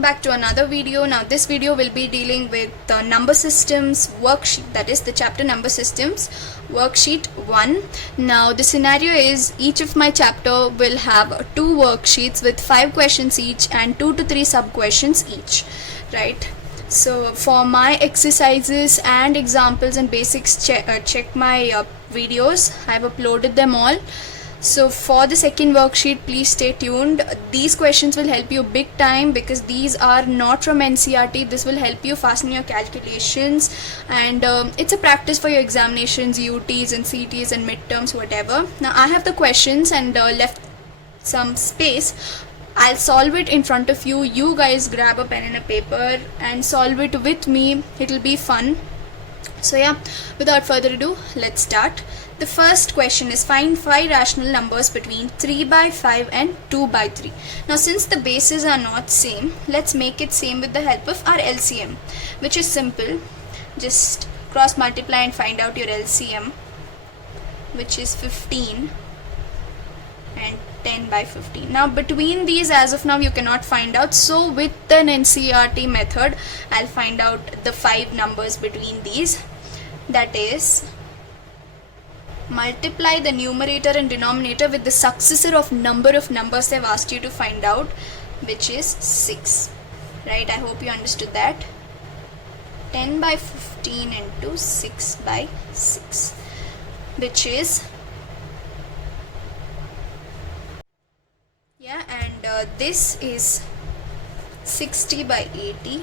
welcome back to another video. Now this video will be dealing with the number systems worksheet, that is the chapter number systems worksheet 1. Now the scenario is each of my chapter will have 2 worksheets with 5 questions each and 2 to 3 sub questions each, right? So for my exercises and examples and basics, check my videos. I have uploaded them all. So for the second worksheet, please stay tuned. These questions will help you big time because these are not from NCERT. This will help you fasten your calculations, and it's a practice for your examinations, UTs and CTs and midterms, whatever. Now I have the questions and left some space. I'll solve it in front of you. You guys grab a pen and a paper and solve it with me. It'll be fun. So yeah, without further ado, let's start. The first question is find 5 rational numbers between 3 by 5 and 2 by 3. Now since the bases are not same, let's make it same with the help of our LCM, which is simple. Just cross multiply and find out your LCM, which is 15 and 10 by 15. Now between these, as of now you cannot find out, so with an NCERT method I'll find out the 5 numbers between these. That is, multiply the numerator and denominator with the successor of number of numbers they've asked you to find out, which is 6, right? I hope you understood that. 10 by 15 into 6 by 6, which is, yeah, and this is 60 by 80.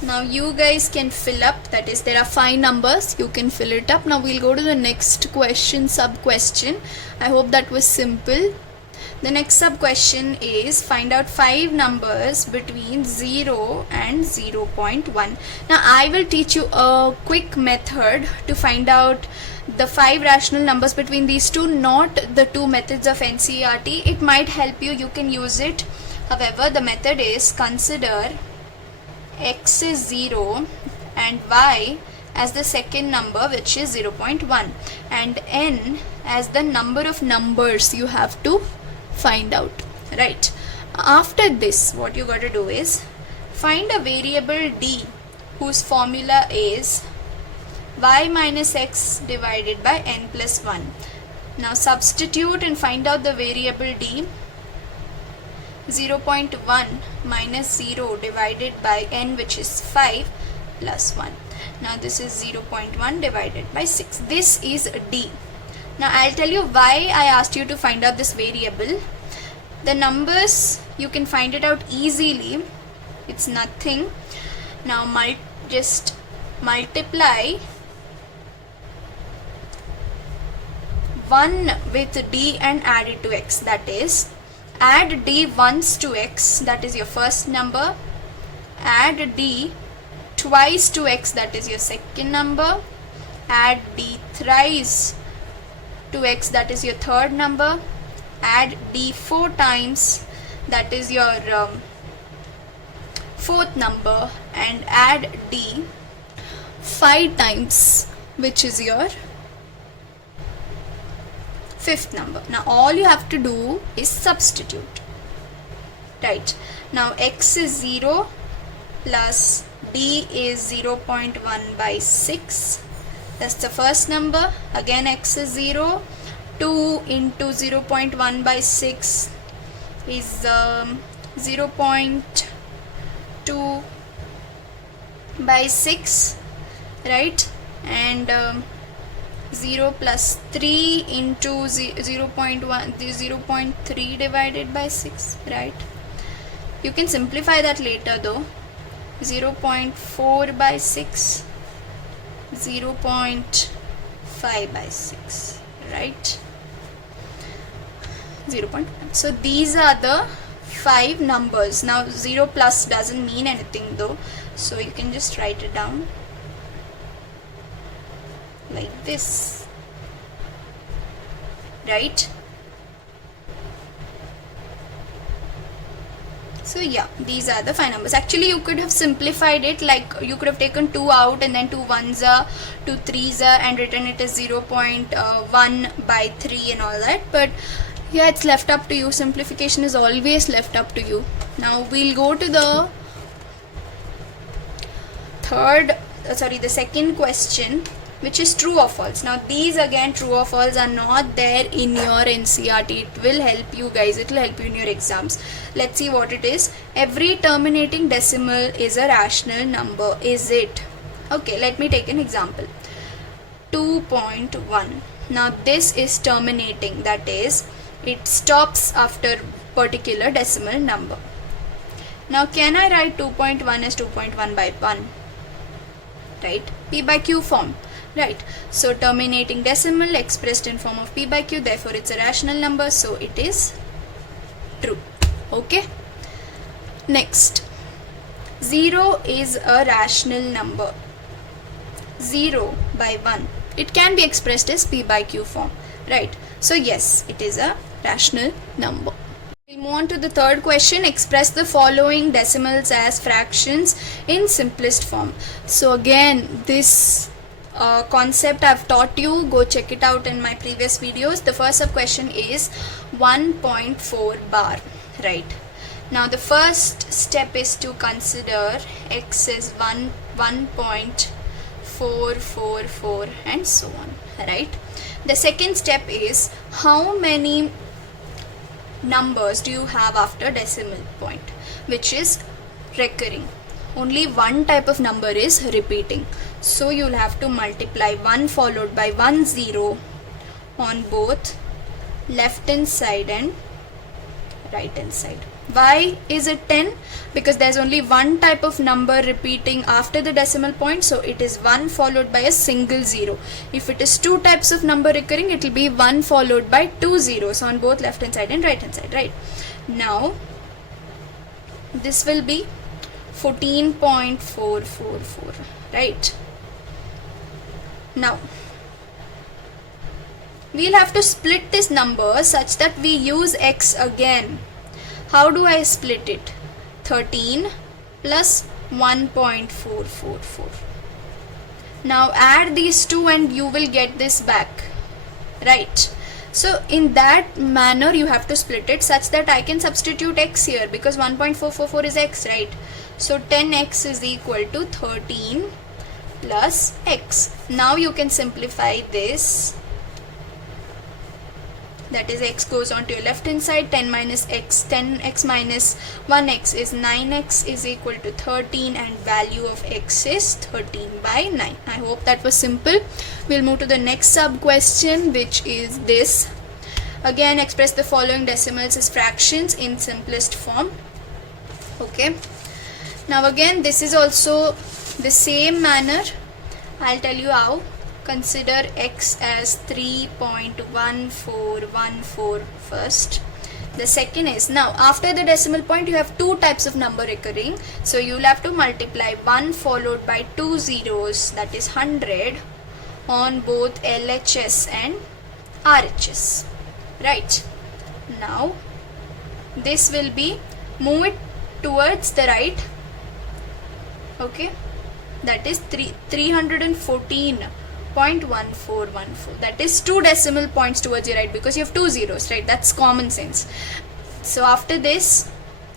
Now you guys can fill up, that is, there are 5 numbers, you can fill it up. Now we'll go to the next question, sub question. I hope that was simple. The next sub question is find out 5 numbers between 0 and 0.1. Now I will teach you a quick method to find out the 5 rational numbers between these two, not the 2 methods of NCERT. It might help you, you can use it. However, the method is consider x is 0 and y as the second number, which is 0.1, and n as the number of numbers you have to find out, right? After this, what you got to do is find a variable d whose formula is y minus x divided by n plus 1. Now substitute and find out the variable d. 0.1 minus 0 divided by n, which is 5 plus 1. Now this is 0.1 divided by 6. This is d. Now I'll tell you why I asked you to find out this variable. The numbers, you can find it out easily. It's nothing. Now just multiply 1 with d and add it to x. That is, add d once to x, that is your first number, add d twice to x, that is your second number, add d thrice to x, that is your third number, add d 4 times, that is your fourth number, and add d 5 times, which is your fifth number. Now all you have to do is substitute, right? Now x is 0 plus d is 0.1 by 6, that's the first number. Again x is 0, 2 into 0.1 by 6 is 0.2 by 6, right? And 0 plus 3 into 0.3 divided by 6, right? You can simplify that later though. 0.4 by 6, 0.5 by 6, right? 0.1. So these are the 5 numbers. Now 0 plus doesn't mean anything though, so you can just write it down like this, right? So yeah, these are the 5 numbers. Actually you could have simplified it, like you could have taken 2 out and then 2 ones are, 2 threes are, and written it as 0.1 by 3 and all that, but Yeah, it's left up to you. Simplification is always left up to you. Now we'll go to the the second question, which is true or false. Now these again, true or false, are not there in your NCERT. It will help you guys, it will help you in your exams. Let's see what it is. Every terminating decimal is a rational number. Is it? Okay, let me take an example. 2.1. Now this is terminating, that is, it stops after particular decimal number. Now can I write 2.1 as 2.1 by 1? Right, P by Q form. Right, so terminating decimal expressed in form of P by Q, therefore it's a rational number, so it is true. Okay, next, 0 is a rational number. 0 by 1, it can be expressed as P by Q form. Right, so yes, it is a rational number. We'll move on to the third question. Express the following decimals as fractions in simplest form. So again, this concept I've taught you, go check it out in my previous videos. The first sub question is 1.4 bar. Right, now the first step is to consider x is 1.444 and so on. Right, the second step is how many numbers do you have after decimal point, which is recurring. Only one type of number is repeating, so you'll have to multiply 1 followed by 1 0 on both left hand side and right hand side. Why is it 10? Because there's only one type of number repeating after the decimal point, so it is 1 followed by a single 0. If it is two types of number recurring, it will be 1 followed by 2 zeros on both left hand side and right hand side. Right, now this will be 14.444. right, now we'll have to split this number such that we use x again. How do I split it? 13 plus 1.444. Now add these two and you will get this back. Right, so in that manner you have to split it such that I can substitute x here, because 1.444 is x, right? So 10x is equal to 13 plus x. Now you can simplify this, that is x goes on to your left hand side. 10 minus x, 10x minus 1x is 9x is equal to 13, and value of x is 13 by 9. I hope that was simple. We'll move to the next sub question, which is this. Again, express the following decimals as fractions in simplest form. Okay, now again this is also the same manner. I'll tell you how. Consider x as 3.1414 first. The second is, now after the decimal point you have two types of number recurring, so you'll have to multiply 1 followed by 2 zeros, that is 100, on both LHS and RHS. Right, now this will be, move it towards the right. Okay, that is 314.1414. that is 2 decimal points towards your right, because you have 2 zeros, right? That's common sense. So after this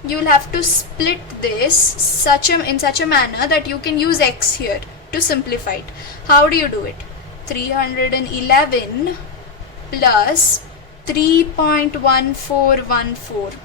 you will have to split this in such a manner that you can use x here to simplify it. How do you do it? 311 plus 3.1414.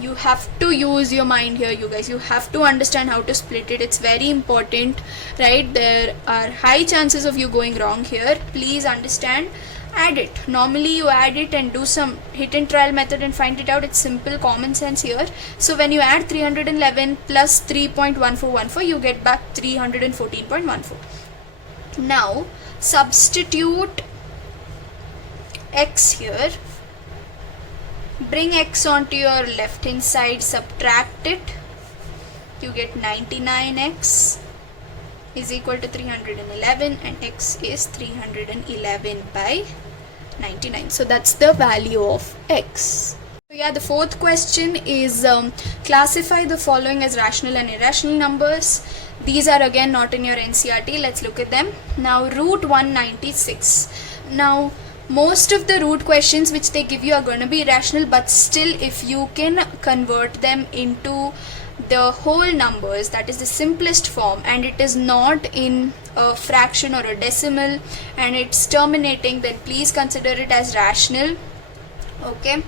You have to use your mind here, you guys. You have to understand how to split it. It's very important, right? There are high chances of you going wrong here. Please understand. Add it. Normally you add it and do some hit and trial method and find it out. It's simple common sense here. So when you add 311 plus 3.1414, you get back 314.14. Now substitute x here. Bring x onto your left hand side, subtract it, you get 99x is equal to 311, and x is 311 by 99. So that's the value of x. So yeah, the fourth question is classify the following as rational and irrational numbers. These are again not in your NCERT. Let's look at them. Now root 196. Now most of the root questions which they give you are going to be irrational, but still if you can convert them into the whole numbers, that is the simplest form, and it is not in a fraction or a decimal and it's terminating, then please consider it as rational. Okay,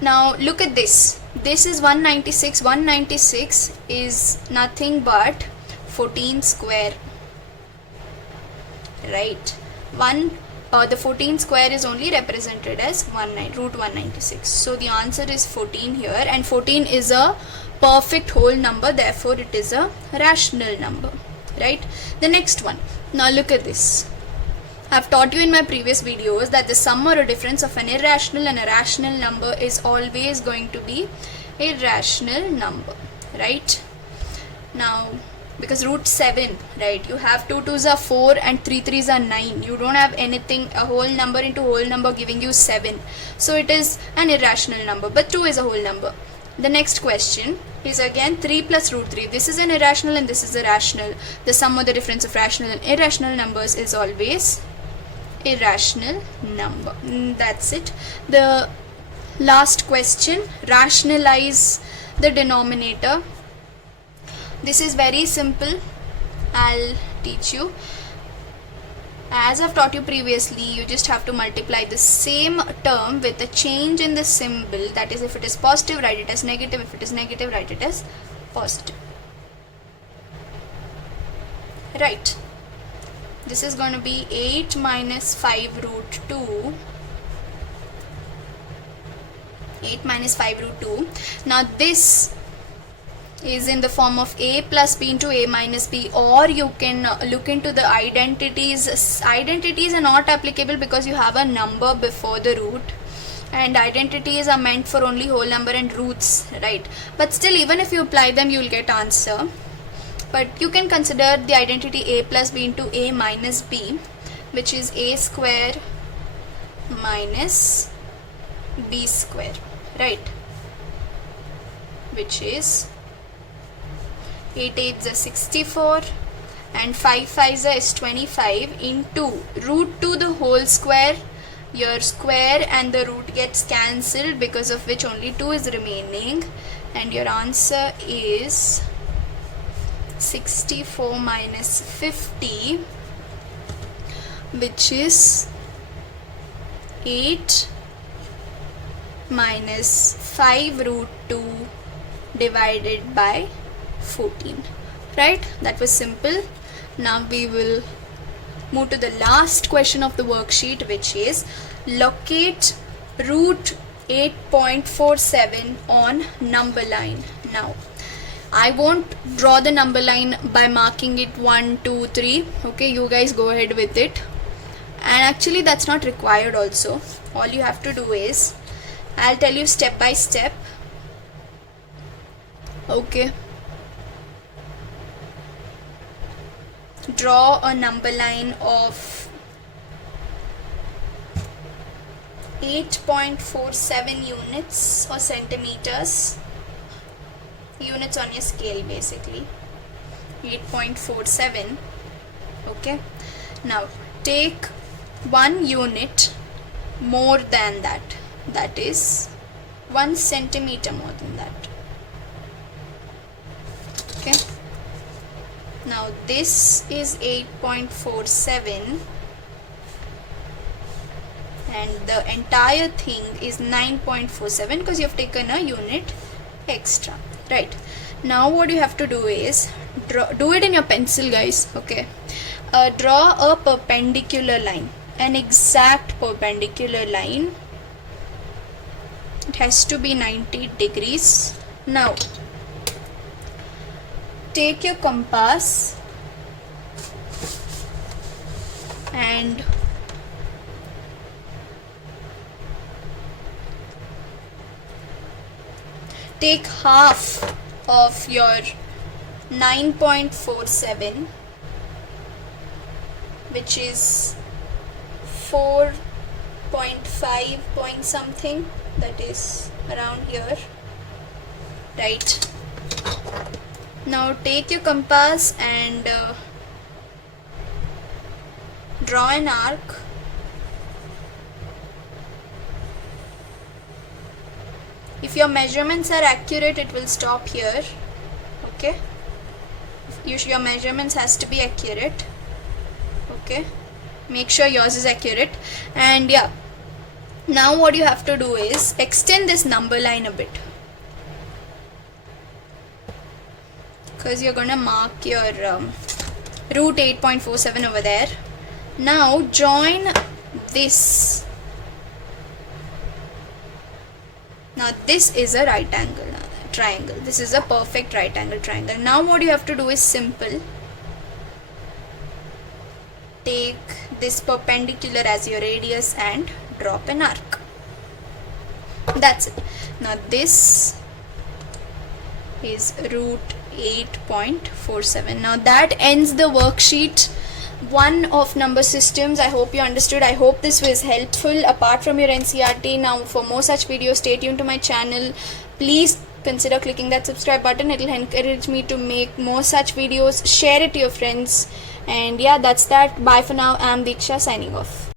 now look at this. This is 196. 196 is nothing but 14 square, right? The 14 square is only represented as root 196. So the answer is 14 here, and 14 is a perfect whole number, therefore it is a rational number, right? The next one. Now look at this. I've taught you in my previous videos that the sum or a difference of an irrational and a rational number is always going to be a rational number, right? Now, because root 7, right, you have 2 2s are 4 and 3 3s are 9. You don't have anything, a whole number into whole number giving you 7. So it is an irrational number, but 2 is a whole number. The next question is again 3 plus root 3. This is an irrational and this is a rational. The sum or the difference of rational and irrational numbers is always a rational number. That's it. The last question, rationalize the denominator. This is very simple. I'll teach you. As I've taught you previously, you just have to multiply the same term with a change in the symbol. That is, if it is positive, write it as negative. If it is negative, write it as positive. Right. This is going to be 8 minus 5 root 2. 8 minus 5 root 2. Now this is in the form of a plus b into a minus b, or you can look into the identities. Identities are not applicable because you have a number before the root, and identities are meant for only whole number and roots, right? But still, even if you apply them, you will get answer. But you can consider the identity a plus b into a minus b, which is a square minus b square, right? Which is 8 8s are 64 and 5 5s is 25 into root 2 the whole square. Your square and the root gets cancelled, because of which only 2 is remaining, and your answer is 64 minus 50, which is 8 minus 5 root 2 divided by 14, right? That was simple. Now we will move to the last question of the worksheet, which is locate root 8.47 on number line. Now I won't draw the number line by marking it 1 2 3. Okay, you guys go ahead with it, and actually that's not required also. All you have to do is, I'll tell you step by step. Okay, draw a number line of 8.47 units or centimeters. Units on your scale, basically 8.47. okay, now take 1 unit more than that, that is 1 centimeter more than that. Okay, now this is 8.47 and the entire thing is 9.47 because you have taken a unit extra, right? Now what you have to do is do it in your pencil, guys. Okay, draw a perpendicular line, an exact perpendicular line. It has to be 90 degrees. Now take your compass and take half of your 9.47, which is 4.5 point something, that is around here, right? Now take your compass and draw an arc If your measurements are accurate, it will stop here. Okay, your measurements has to be accurate. Okay, make sure yours is accurate. And yeah, now what you have to do is extend this number line a bit, because you're gonna mark your root 8.47 over there. Now join this. Now this is a right angle triangle. This is a perfect right angle triangle. Now what you have to do is simple. Take this perpendicular as your radius and drop an arc. That's it. Now this is root 8.47. Now that ends the worksheet 1 of number systems. I hope you understood. I hope this was helpful apart from your NCERT. Now for more such videos, stay tuned to my channel. Please consider clicking that subscribe button. It will encourage me to make more such videos. Share it to your friends. And yeah, that's that. Bye for now. I'm Diksha signing off.